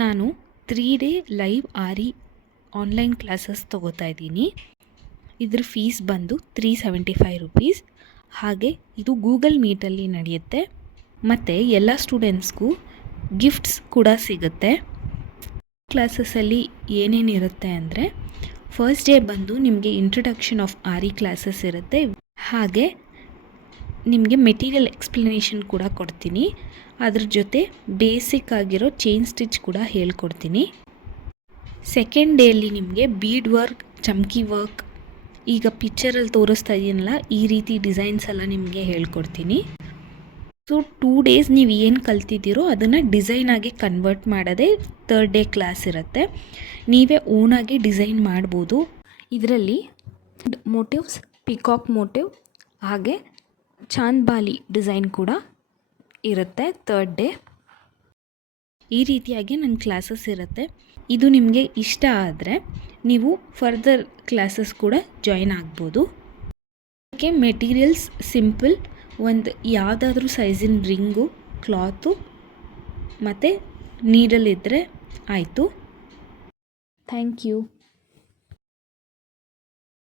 ನಾನು 3 day live ಆರಿ online classes ತೊಗೋತಾ ಇದ್ದೀನಿ. ಇದ್ರ ಫೀಸ್ ಬಂದು ₹375. ಹಾಗೆ ಇದು ಗೂಗಲ್ ಮೀಟಲ್ಲಿ ನಡೆಯುತ್ತೆ ಮತ್ತು ಎಲ್ಲ ಸ್ಟೂಡೆಂಟ್ಸ್ಗೂ ಗಿಫ್ಟ್ಸ್ ಕೂಡ ಸಿಗುತ್ತೆ. ಕ್ಲಾಸಸ್ಸಲ್ಲಿ ಏನೇನಿರುತ್ತೆ ಅಂದರೆ, ಫಸ್ಟ್ ಡೇ ಬಂದು ನಿಮಗೆ ಇಂಟ್ರಡಕ್ಷನ್ ಆಫ್ ಆರಿ ಕ್ಲಾಸಸ್ ಇರುತ್ತೆ. ಹಾಗೆ ನಿಮಗೆ ಮೆಟೀರಿಯಲ್ ಎಕ್ಸ್ಪ್ಲನೇಷನ್ ಕೂಡ ಕೊಡ್ತೀನಿ. ಅದ್ರ ಜೊತೆ ಬೇಸಿಕ್ ಆಗಿರೋ ಚೈನ್ ಸ್ಟಿಚ್ ಕೂಡ ಹೇಳ್ಕೊಡ್ತೀನಿ. ಸೆಕೆಂಡ್ ಡೇಯಲ್ಲಿ ನಿಮಗೆ ಬೀಡ್ ವರ್ಕ್, ಚಮ್ಕಿ ವರ್ಕ್, ಈಗ ಪಿಕ್ಚರಲ್ಲಿ ತೋರಿಸ್ತಾ ಇದೀನಲ್ಲ ಈ ರೀತಿ ಡಿಸೈನ್ಸ್ ಎಲ್ಲ ನಿಮಗೆ ಹೇಳ್ಕೊಡ್ತೀನಿ. ಸೊ 2 ಡೇಸ್ ನೀವು ಏನು ಕಲ್ತಿದ್ದೀರೋ ಅದನ್ನು ಡಿಸೈನಾಗಿ ಕನ್ವರ್ಟ್ ಮಾಡೋದೇ ಥರ್ಡ್ ಡೇ ಕ್ಲಾಸ್ ಇರುತ್ತೆ. ನೀವೇ ಓನಾಗಿ ಡಿಸೈನ್ ಮಾಡ್ಬೋದು. ಇದರಲ್ಲಿ ಮೋಟಿವ್ಸ್, ಪಿಕಾಕ್ ಮೋಟಿವ್ ಹಾಗೆ ಚಾಂದ್ಬಾಲಿ ಡಿಸೈನ್ ಕೂಡ ಇರುತ್ತೆ ಥರ್ಡ್ ಡೇ. ಈ ರೀತಿಯಾಗಿ ನನ್ನ ಕ್ಲಾಸಸ್ ಇರುತ್ತೆ. ಇದು ನಿಮಗೆ ಇಷ್ಟ ಆದರೆ ನೀವು ಫರ್ದರ್ ಕ್ಲಾಸಸ್ ಕೂಡ ಜಾಯಿನ್ ಆಗ್ಬೋದು. ಅದಕ್ಕೆ ಮೆಟೀರಿಯಲ್ಸ್ ಸಿಂಪಲ್, ಒಂದು ಯಾವುದಾದ್ರೂ ಸೈಜಿನ ರಿಂಗು, ಕ್ಲಾತು ಮತ್ತು ನೀಡಲ್ ಇದ್ದರೆ ಆಯಿತು. Thank you.